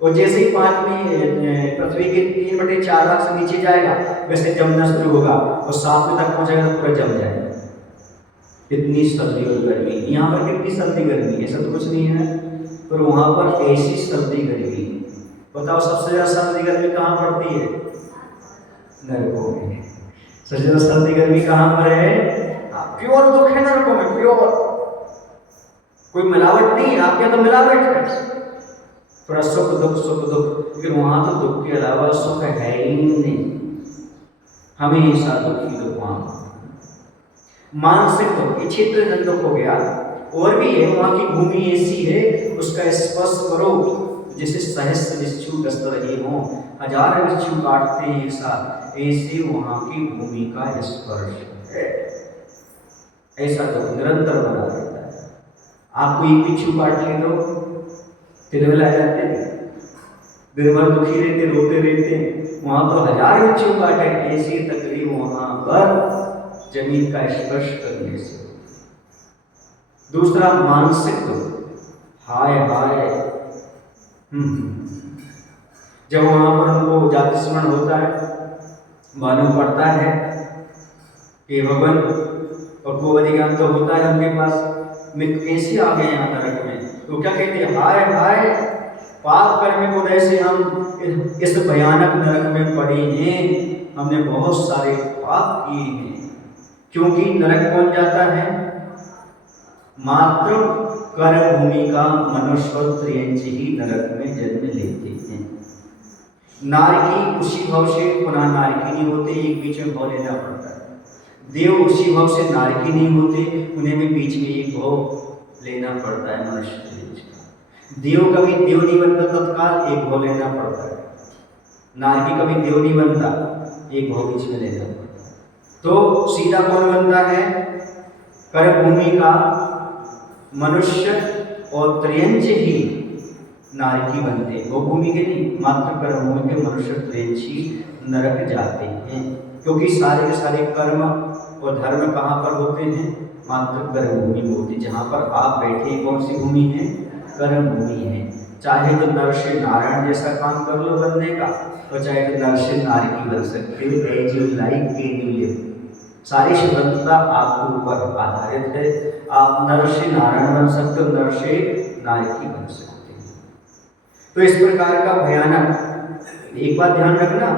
और जैसे ही 5वीं पृथ्वी के 3/4 भाग से नीचे जाएगा वैसे जमना शुरू होगा और 7वें तक पहुंचेगा तो पूरा जम जाएगा। इतनी सर्दी और गर्मी। यहाँ पर कितनी सर्दी गर्मी, ऐसा तो कुछ नहीं है, पर वहां पर ऐसी सर्दी गर्मी। बताओ सबसे ज्यादा सर्दी गर्मी कहाँ पड़ती है? नरकों में। सबसे ज्यादा सर्दी गर्मी कहाँ पर है? प्योर दुख है नरकों में, प्योर, कोई मिलावट नहीं। आपके तो मिलावट है, थोड़ा सुख दुख, लेकिन वहां तो दुख के अलावा सुख है ही नहीं, हमेशा दुख वहां। मानसिक दुख, क्षेत्र दुख हो गया। और भी है, वहां की भूमि ऐसी है उसका स्पर्श करो जैसे सहस्त्र बिच्छू डस रहे हो, 1000 बिच्छू काटते हैं एक साथ, ऐसे वहां की भूमि का स्पर्श है। ऐसा दुख निरंतर बना रहता है। आपको एक बिच्छू काट ले तो तिलमिला जाते हैं, दिन भर दुखी रहते, रोते रहते। वहां तो 1000 बिच्छू काटे, ऐसी तकलीफ वहां पर जमीन का स्पर्श करने से। दूसरा मानसिक दुख, हाय हाय। जब वहां पर उनको जाति स्मरण होता है, मालूम पड़ता है कि भगवान और को अधिज्ञान तो होता है उनके पास, मैं कैसे आ गए यहाँ नरक में, तो क्या कहते हैं, हाय हाय पाप करने को वैसे हम इस भयानक नरक में पड़े हैं, हमने बहुत सारे पाप किए हैं। क्योंकि नरक कौन जाता है? मात्र कर्म भूमि का मनुष्य ही नरक में जन्म लेते हैं। नारकी उसी भाव से पुनः नारकी नहीं होते, एक बीच में भाव लेना पड़ता है। देव उसी भाव से नारकी नहीं होते, उन्हें भी बीच में एक भाव लेना पड़ता है मनुष्य के बीच का। देव कभी देव नहीं बनता, तत्काल एक भाव लेना पड़ता है। नारकी कभी देव नहीं बनता, एक भाव बीच में लेना पड़ता है। तो सीधा कौन बनता है? कर्म भूमि का मनुष्य और त्रयंच ही नारकी बनते हैं, वो भूमि के नहीं, मात्र कर्म भूमि के मनुष्य त्रयंच ही नरक जाते हैं। क्योंकि सारे के सारे कर्म और धर्म कहाँ पर होते हैं? मात्र कर्म भूमि में होती है। जहाँ पर आप बैठे कौन सी भूमि है? कर्म भूमि है। चाहे तो नर से नारायण जैसा काम कर लो बनने का, और चाहे तो नर से नारकी बन सकते हो, as you like as you live. सारी स्वतंत्रता आपके ऊपर आधारित है। आप नर से नारायण बन सकते हो, नर से नारकी बन सकते हो। तो इस प्रकार का भयानक, एक बात ध्यान रखना,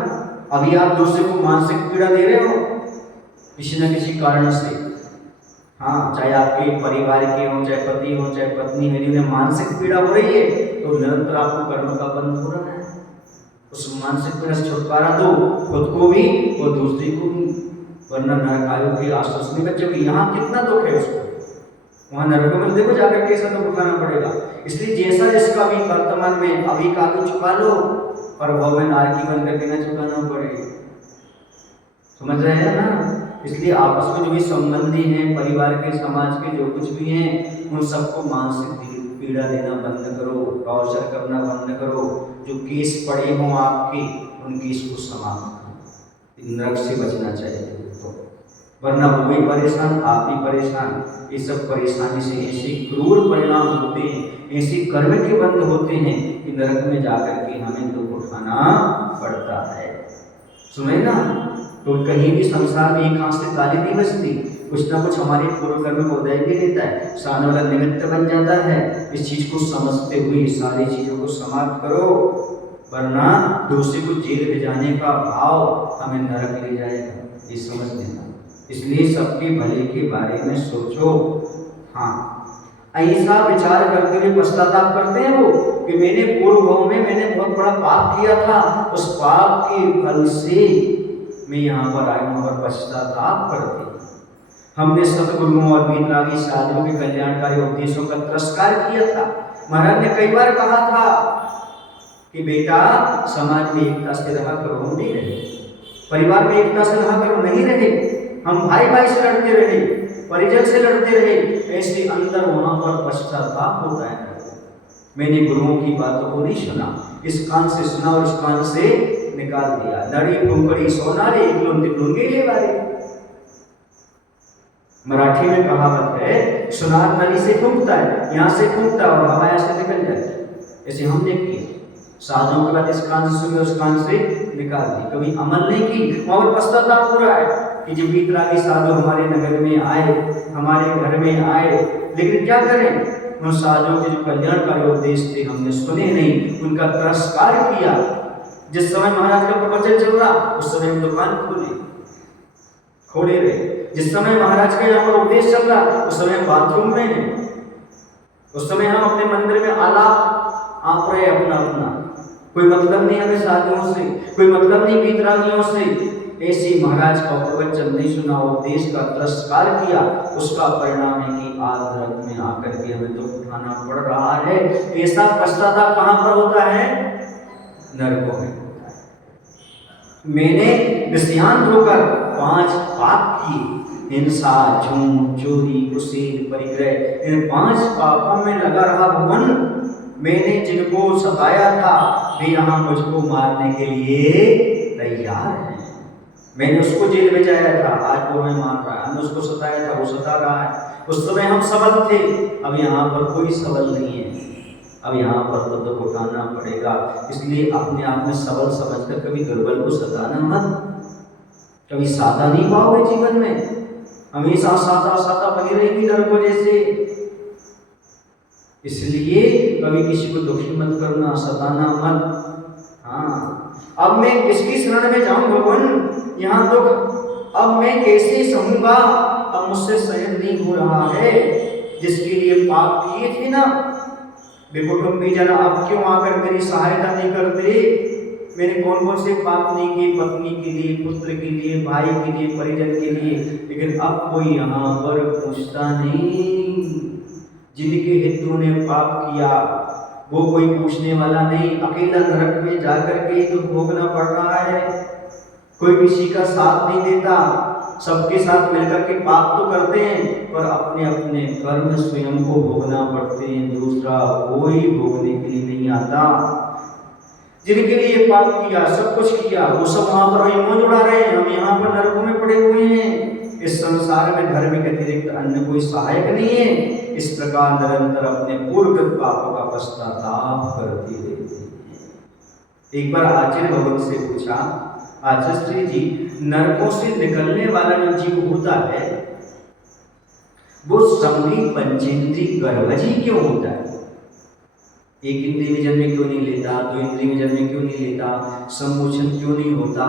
अभी आप दूसरे को मानसिक पीड़ा दे रहे हो किसी न किसी कारण से, हाँ, चाहे आपके परिवार के हो, चाहे पति हो, चाहे पत्नी हो, उन्हें मानसिक पीड़ा हो रही है, तो निरंतर आपको कर्म का बंध हो रहा है। उस मानसिक पीड़ा से छुटकारा दो, खुद को भी और दूसरे को भी, वरना नरक आयोग की आश्वास नहीं बच्चों की। यहाँ कितना दुख है उसको, वहां नरकों में देखो जाकर कैसा दुख उठाना पड़ेगा। इसलिए जैसा जिसका भी वर्तमान में अभी का तो चुका लो, पर भव में नारकी बन करके न चुकाना पड़ेगा। समझ रहे हैं ना? इसलिए आपस में जो भी संबंधी हैं, परिवार के, समाज के जो कुछ भी हैं, उन सबको मानसिक पीड़ा देना बंद करो, टॉर्चर करना बंद करो। जो केस पड़े हों आपके, उन केस को समाप्त करो। नरक से बचना चाहिए, तो वरना वो भी परेशान, आप भी परेशान। ये सब परेशानी से ऐसे क्रूर परिणाम होते हैं, ऐसे कर्म के बंद होते हैं कि नरक में जाकर के हमें दुख उठाना पड़ता है। सुने ना, तो कहीं भी संसार में एक हाथ से ताली नहीं बजती, कुछ ना कुछ हमारे पूर्व कर्म को उदय भी देता है, सामने वाला निमित्त बन जाता है। इस चीज को समझते हुए सारी चीजों को समाप्त करो, वरना दूसरे को जेल भेजाने का भाव हमें नरक ले जाएगा, ये समझ लेना। इसलिए सबके भले के बारे में सोचो। हाँ, ऐसा विचार करते हुए पश्चाताप करते हैं वो कि मैंने पूर्व भाव में मैंने बहुत बड़ा पाप किया था, उस पाप के फल से मैं यहाँ पर आया हूँ और पश्चाताप करते। हमने सतगुरुओं और वीतरागी साधुओं के कल्याणकारी उपदेशों का तिरस्कार किया था। महाराज ने कई बार कहा था कि बेटा समाज में एकता से रहा करो, हम नहीं रहे, परिवार में एकता से रहा करो, नहीं रहे, हम भाई भाई से लड़ते रहे, परिजन से लड़ते रहे, ऐसे अंदर वहां पर पश्चाताप होता है। मैंने गुरुओं की बातों को नहीं सुना, इस कान से सुना और इस कान से निकाल दिया। लड़ी फुंकड़ी सोनारे इकलौन दिखलूंगे ले वाले। मराठी में कहावत है, सुनार नली से फूंकता है, यहाँ से फूंकता है और हवा से निकल जाती है। ऐसे हमने किए, साधुओं के बाद इस कान से सुनी, उस कान से निकाल दी, कभी अमल नहीं की। वहां पर पश्चाताप हो रहा है कि जब बीतरागी साधु हमारे नगर में आए, हमारे घर में आए, लेकिन क्या करें, उन साधुओं के जो कल्याणकारी उपदेश थे हमने सुने नहीं, उनका तिरस्कार किया। जिस समय महाराज का प्रवचन चल रहा उस समय हम दुकान खोले रहे, जिस समय महाराज का यहाँ पर उपदेश चल रहा उस समय हम बाथरूम में हैं, उस समय हम अपने मंदिर में आलाप आप रहे अपना अपना, कोई मतलब नहीं हमें साधुओं से, कोई मतलब नहीं बीतरागियों से। ऐसे महाराज का प्रवचन नहीं सुना, उपदेश का तिरस्कार किया, उसका परिणाम है कि आज नरक में आकर के हमें दुख उठाना पड़ रहा है। ऐसा पश्चाताप कहाँ पर होता है? नरकों में होता है। मैंने विषयांत होकर 5 पाप किए, हिंसा, झूठ, चोरी, कुसेल, परिग्रह, इन 5 पापों में लगा रहा भगवान। मैंने जिनको सताया था वे यहाँ मुझको मारने के लिए तैयार है। मैंने उसको जेल में जाया था, आज वो हमें मार रहा है, हमने उसको सताया था, वो सता रहा है। उस समय हम सबल थे, अब यहाँ पर कोई सबल नहीं है, अब यहाँ पर तो दुख उठाना पड़ेगा। इसलिए अपने आप में सबल समझकर कभी दुर्बल को सताना मत, कभी सादा नहीं पाओगे जीवन में, हमेशा सादा सादा बनी रहेगी लड़कों जैसे। इसलिए कभी किसी को दुखी मत करना, सताना मत। हाँ, अब मैं किसकी शरण में जाऊं भगवान, यहाँ दुख अब मैं कैसे सहूंगा, अब मुझसे सहन नहीं हो रहा है। जिसके लिए पाप किए थे ना बेकुटुंबी जना, अब क्यों आकर मेरी सहायता नहीं करते? मैंने कौन कौन से पाप नहीं किए, पत्नी के लिए, पुत्र के लिए, भाई के लिए, परिजन के लिए, लेकिन अब कोई यहाँ पर पूछता नहीं। जिनके हितों ने पाप किया वो कोई पूछने वाला नहीं, अकेला नरक में जाकर के तो भोगना पड़ रहा है। कोई किसी का साथ नहीं देता, सबके साथ मिलकर के पाप तो करते हैं पर अपने अपने कर्म स्वयं को भोगना पड़ते हैं, दूसरा कोई भोगने के लिए नहीं आता। जिनके लिए पाप किया, सब कुछ किया, वो सब वहां पर वही मुंह जुड़ा रहे हैं, हम यहाँ पर नरकों में पड़े हुए हैं। इस संसार में धर्म के अतिरिक्त अन्य कोई सहायक नहीं है। इस प्रकार निरंतर अपने पूर्वकृत पापों का पश्चाताप करते रहते हैं। एक बार आचार्य भगवत से पूछा, आचार्य जी नरकों से निकलने वाला जो जीव होता है वो संगी पंचेंद्रिय गर्भजी क्यों होता है? एक इंद्रिय में जन्म क्यों नहीं लेता, 2 इंद्रिय में जन्म क्यों नहीं लेता, सम्मोचन क्यों नहीं होता?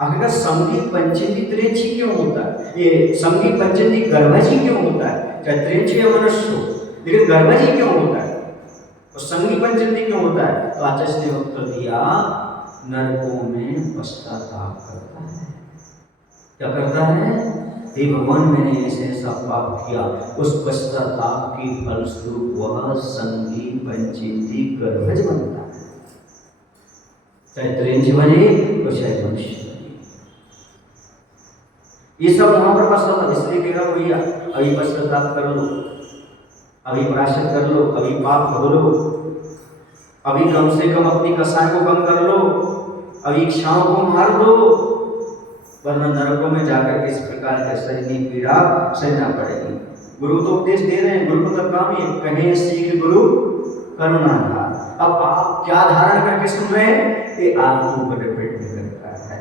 अगर संगी पंचेंद्रिय त्रेंची क्यों होता है? ये संगी पंचेंद्रिय गर्भजी क्यों होता है? चाहे त्रेंची या मनुष्य हो, लेकिन गर्भजी क्यों होता है और संगी पंचेंद्रिय क्यों होता है? तो आचार्य ने उत्तर दिया, नरकों में पश्चाताप करता है। क्या करता है? हे भगवान मैंने ऐसे ऐसा पाप किया, उस पश्चाताप के फलस्वरूप वह संगी पंचेंद्रिय गर्भज बनता है, चाहे त्रेंच बने और चाहे मनुष्य बने। ये सब वहां पर पश्चाताप, इसलिए कहेगा भैया अभी पश्चाताप कर लो, अभी प्रायश्चित कर लो, अभी पाप धो लो, अभी कम से कम अपनी कसाय को कम कर लो, अभी इच्छाओं को मार दो, वरना नरकों में जाकर के इस प्रकार का शरीर पीड़ा सहना पड़ेगी। गुरु तो उपदेश दे रहे हैं, गुरु को तो काम ही कहें सीख गुरु करुणाधार। अब आप क्या धारण करके सुन रहे हैं ये आपके ऊपर डिपेंड करता है।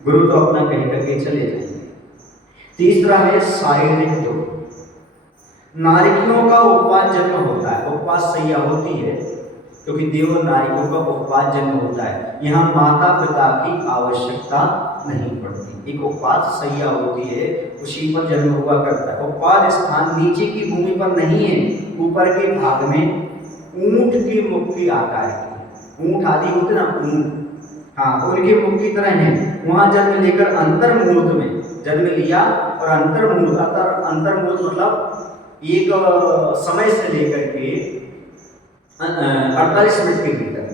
गुरु तो अपना कहीं करके चले जाएंगे। तीसरा है शारीरिक दुख। नारियों का उपवास जन्म होता है, उपवास सैया होती है क्योंकि देव नारियों का उपवास जन्म होता है। यहाँ माता पिता की आवश्यकता नहीं पड़ती, एक उपवास सैया होती है, उसी पर जन्म हुआ करता है। उपवास स्थान नीचे की भूमि पर नहीं है, ऊपर के भाग में ऊंट की मुख की आकार की, ऊंट आदि होते ना ऊंट, हाँ उनके मुख की तरह है। वहां जन्म लेकर अंतर्मुहूर्त में जन्म लिया और अंतर्मुहूर्त मतलब एक समय से लेकर के 48 मिनट के भीतर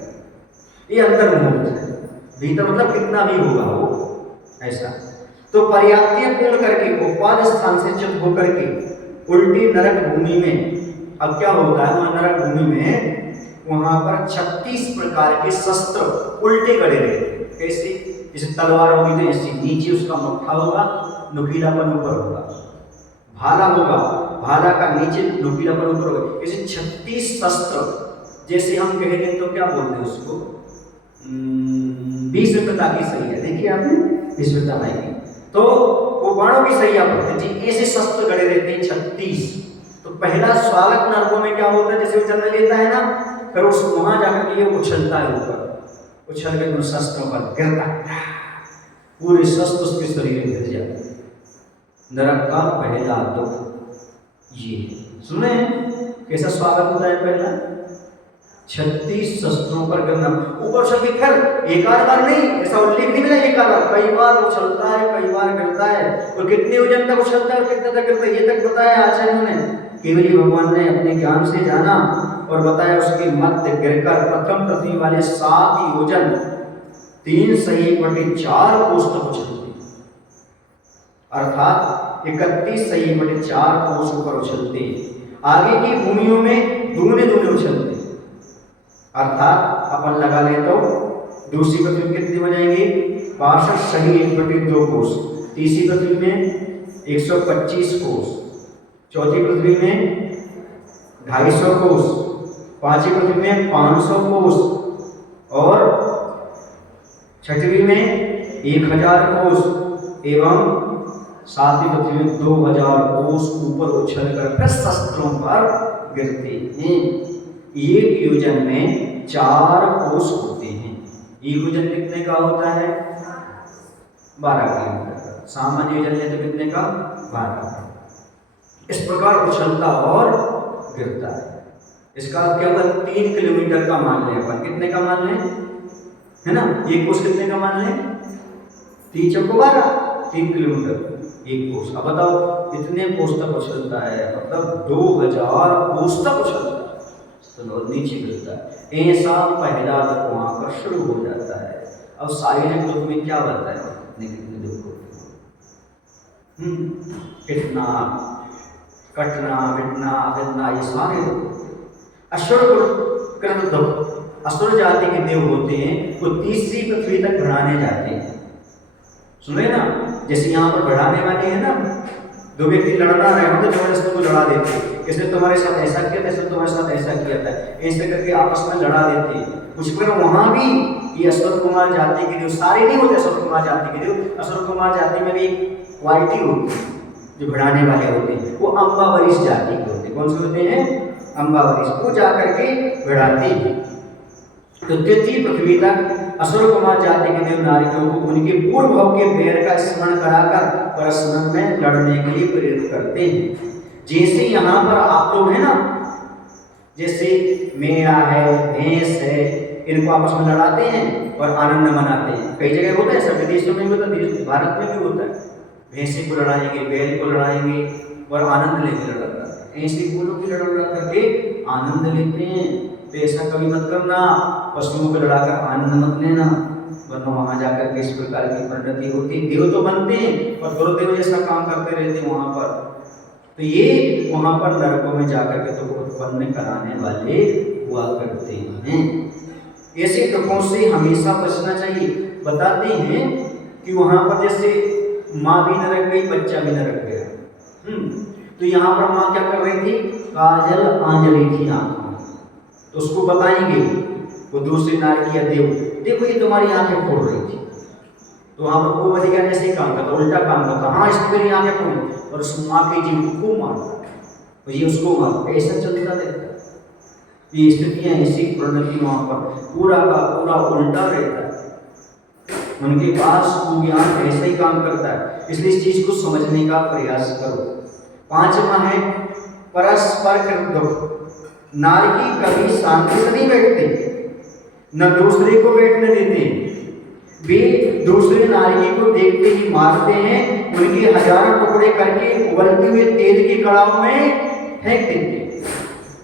ये अंतर्मुहूर्त है। भीतर मतलब कितना भी होगा वो ऐसा। तो पर्याप्तियां पूर्ण करके उपवाद स्थान से च्युत होकर के उल्टी नरक भूमि में, अब क्या होता है वहां नरक भूमि में, वहां पर 36 प्रकार के शस्त्र उल्टे गड़े रहते। कैसे? जैसे तलवार होगी तो ऐसे नीचे उसका मत्था होगा, नुकीलापन ऊपर होगा। भाला होगा, भाला का नीचे नुकीलापन ऊपर होगा। ऐसे 36 शस्त्र, जैसे हम कह दें तो क्या बोलते हैं उसको, 20 रुपये की सही है, देखिए आपने 20 रुपये भाई की, तो वो बाणों की सही आप जी, ऐसे शस्त्र गड़े रहते हैं 36। तो पहला स्वागत नरकों में क्या होता है, जैसे वो जन्म लेता है ना, फिर उस वहां जाकर के ये उछलता है ऊपर, उछल के उन शस्त्रों पर गिरता है, पूरे शस्त्र उसके शरीर में गिर जाते हैं। नरक का पहला दुख ये सुने कैसा स्वागत होता है पहला, 36 शस्त्रों पर गिरना, ऊपर उछल के, फिर एक आध बार नहीं, ऐसा उल्लेख नहीं मिला एक आध बार, कई बार उछलता है, कई बार गिरता है। और कितने वजन तक उछलता है और कितने तक गिरता है ये तक बताया आचार्यों ने। केवल भगवान ने अपने ज्ञान से जाना और बताया उसके मध्य गिरकर प्रथम पृथ्वी वाले 7 योजन 3 सही 4 कोष तक उछलते, अर्थात 31 सही 4 कोष ऊपर उछलते। आगे की भूमियों में दूने दूने उछलते, अर्थात अपन लगा ले तो दूसरी पृथ्वी कितनी हो जाएंगे, 62 सही 1/2 कोष, तीसरी पृथ्वी में 125 कोष, चौथी पृथ्वी में 250 कोष, पांचवी पृथ्वी में 500 कोष, और छठवीं में 1000 कोष, एवं सातवीं पृथ्वी में 2000 कोष ऊपर उछल कर शस्त्रों पर गिरते हैं। एक योजन में 4 कोष होते हैं। एक योजन कितने का होता है, 12 किलोमीटर। सामान्य योजन ले तो कितने का, 12। इस प्रकार उछलता और गिरता है। इसका क्या होगा, 3 किलोमीटर का मान लें अपन, कितने का मान लें, है ना, एक कोष कितने का मान लें, 3 चौको 12, 3 किलोमीटर एक कोष। अब बताओ इतने कोष तक उछलता है, मतलब 2000 कोष तक उछलता है, तो नीचे गिरता है। ऐसा पहला दुख वहां पर शुरू हो जाता है। अब शारीरिक दुख में क्या बनता है, कितने दुख होते हैं, कितना कटना बिटना बितना, ये सारे असुर कृत दुख। असुर जाति के देव होते हैं, वो तीसरी पृथ्वी तक बढ़ाने जाते हैं। सुने ना, जैसे यहाँ पर बढ़ाने वाले हैं ना, 2 व्यक्ति लड़ना रहे हो तो जबरदस्ती को लड़ा देते हैं, इसने तुम्हारे साथ ऐसा किया था, इसने तुम्हारे साथ ऐसा किया था, ऐसे करके आपस में लड़ा देते हैं। कुछ पर वहां भी ये असुर कुमार जाति के देव, सारे नहीं होते असुर कुमार जाति के देव, असुर कुमार जाति में भी क्वालिटी होती है जो बढ़ाने वाले होते हैं, वो अम्बावरीश जाति के होते हैं। कौन से होते हैं, अम्बावरीश, वो जाकर के बढ़ाते हैं। तो तृतीय पृथ्वी तक असुर कुमार जाति के देव नारियों को उनके पूर्व भाव के बैर का स्मरण कराकर परस्पर में लड़ने के लिए प्रेरित करते हैं। जैसे यहाँ पर आप लोग हैं ना, जैसे मेरा है, भैंस है, इनको आपस में लड़ाते हैं और आनंद मनाते हैं। कई जगह होता है, सब विदेशों में भी होता है, भारत में भी होता है। भैंसे को लड़ाएंगे, बैल को लड़ाएंगे और आनंद लेके लड़ाते हैं। ऐसे फूलों की लड़ा करके आनंद लेते हैं। तो ऐसा कभी मत करना, पशुओं को लड़ाकर आनंद मत लेना, वरना वहां जाकर के इस प्रकार की परिणति होती है। देव तो बनते हैं और गुरुदेव जैसा काम करते रहते हैं वहां पर। तो ये वहां पर नरकों में जाकर के तो उत्पन्न कराने वाले हुआ करते हैं। ऐसे दुखों से हमेशा बचना चाहिए। बताते हैं कि वहां पर जैसे माँ भी नरक गई, बच्चा भी नरक गया। तो यहाँ पर माँ क्या कर रही थी, काजल आंज रही थी आंखों, तो उसको बताएंगे वो दूसरी नारी या देव, देखो ये तुम्हारी आंखें फोड़ रही थी। तो वहां पर वो अधिकार ऐसे काम करता, उल्टा काम करता, हाँ इसने मेरी आंखें फोड़ी, और उस माँ के जीव को मारता, तो ये उसको मारता। ऐसा चलता रहता है। ये स्थितियां ऐसी प्रणति वहां पर पूरा का पूरा उल्टा रहता है। उनके पास वो ज्ञान ऐसा ही काम करता है। इसलिए इस चीज को समझने का प्रयास करो। 5वां है परस्पर कृत दुख। नारी कभी शांति से नहीं बैठते, न दूसरे को बैठने देते। वे दूसरे नारी को देखते ही मारते हैं, उनके हजारों टुकड़े करके उबलते हुए तेल के कड़ाह में फेंक देते।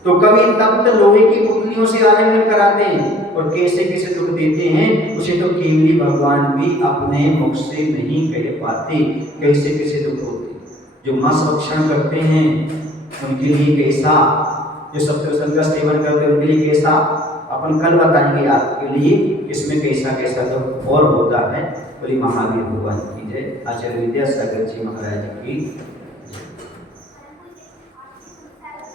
तो कभी तप्त लोहे की पुतलियों से आलिंगन कराते हैं और कैसे कैसे दुख देते हैं, उसे तो केवली भगवान भी अपने मुख से नहीं कह पाते, कैसे कैसे दुख होते हैं। जो मांस भक्षण करते हैं उनके लिए कैसा, जो सत्संग का सेवन करते हैं उनके लिए कैसा, अपन कल बताएंगे आपके लिए इसमें कैसा कैसा दुख और होता है। बोली महावीर भगवान की जय। आचार्य विद्यासागर जी महाराज की